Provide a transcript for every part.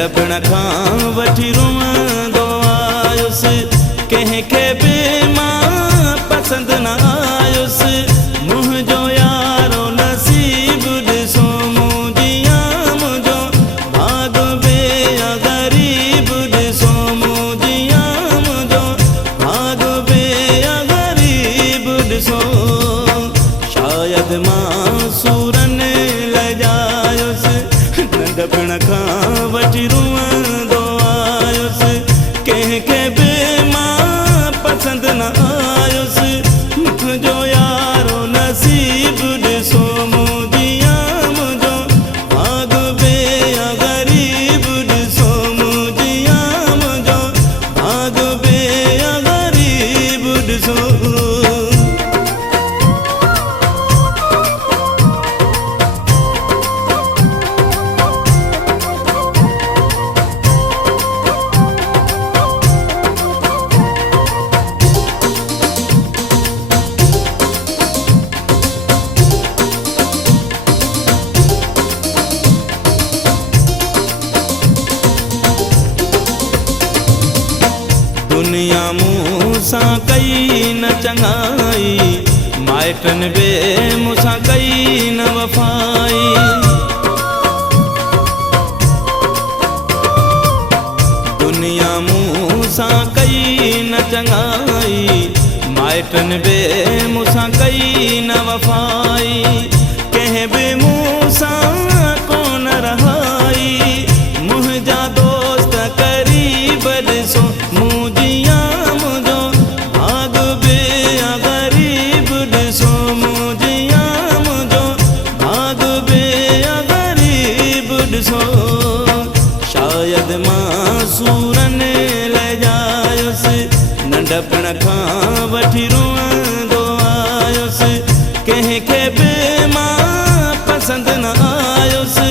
नंढपण खां वठी रुअंदो आयुसि, कंहिंखे बि मां पसंदि न आयुसि। मुंहिंजो यारो नसीब ॾिसो मुंहिंजिया, मुंहिंजो भाग बि ग़रीब ॾिसो मुंहिंजिया, मुंहिंजो भाग बि ग़रीब ॾिसो। शायदि मां सूरनि लॼायुसि, नंढपण खां वठी रुअंदो आयुसि, कंहिंखे बि मां पसंदि न आयुसि। मुंहिंजो यारो नसीब ॾिसो मुंहिंजिया, मुंहिंजो भाग बि ग़रीब ॾिसो मुंहिंजिया, मुंहिंजो भाग बि ग़रीब ॾिसो। दुनिया मूंसां कई न चङाई, माइटनि बि मूंसां कई न वफ़ाई। दुनिया मूंसां कई न चङाई, माइटनि बि मूंसां कई न वफ़ाई। कंहिं बि मूंसां कोन रहाई, मुंहिंजा दोस्त क़रीब ॾिसो मुंहिंजिया, मुंहिंजो भाग बि ग़रीब ॾिसो मुंहिंजिया, मुंहिंजो भाग बि ग़रीब ॾिसो। शायदि मां सूरनि लॼायुसि, नंढपण खां वठी रुअंदो आयुसि, कंहिंखे बि मां पसंदि न आयुसि।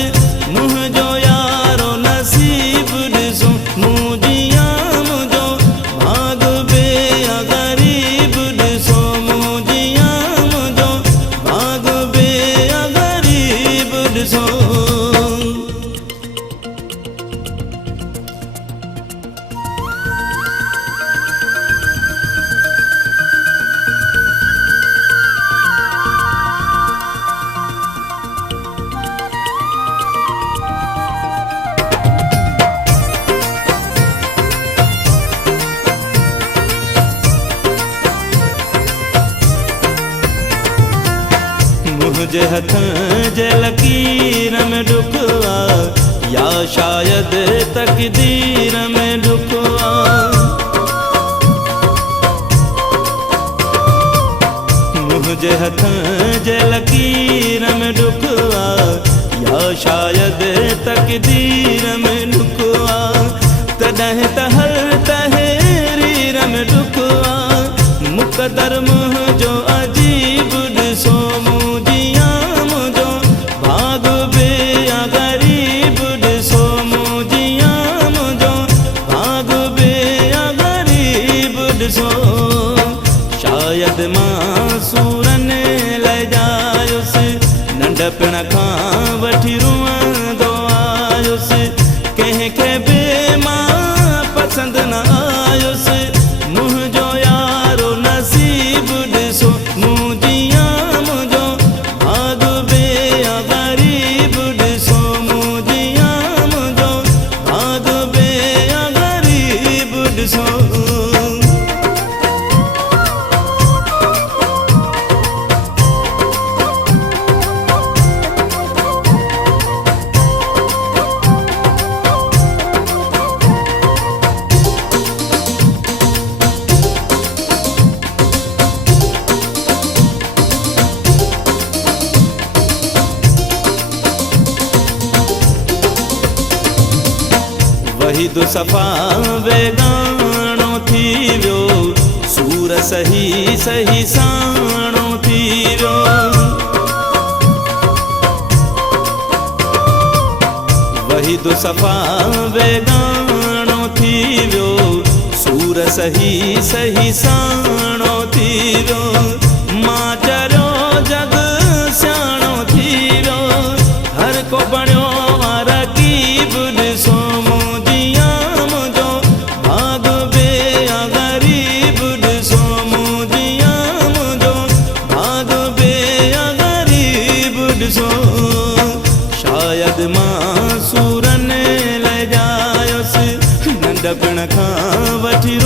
मुंहिंजो यारो नसीब ॾिसो मुंहिंजिया, मुंहिंजो भाग बि ग़रीब ॾिसो मुंहिंजिया, मुंहिंजो भाग बि ग़रीब ॾिसो। मुंहिंजे हथ जे लकीर में ॾुख आ, या शायदि तक़दीर में ॾुख आ। मुंहिंजे हथ जे लकीर में ॾुख आ, या शायदि तक़दीर में ॾुख आ। तॾहिं त हर तहरीर में ॾुख आ, मुक़दर मुंहिंजो अजीब ॾिसो मुंहिंजिया, मुंहिंजो भाग बि ग़रीब ॾिसो मुंहिंजिया, मुंहिंजो भाग बि ग़रीब ॾिसो। शायदि मां सूरनि लॼायुसि, नंढपण खां वठी रुअंदो आयुसि, कंहिंखे बि मां पसंदि न आयुसि। मुंहिंजो यारो नसीब ॾिसो मुंहिंजिया, मुंहिंजो भाग बि ग़रीब ॾिसो मुंहिंजिया, मुंहिंजो भाग बि ग़रीब ॾिसो। वहीद सफ़ा वेगाणो थी वियो, सूर सही सही साणो थी वियो। वहीद सफ़ा वेगाणो थी वियो, सूर सही सही साणो थी वियो। मां चरियो जग सियाणो थी वियो, हर को बणियो रकीब ॾिसो नंढपण खां वठी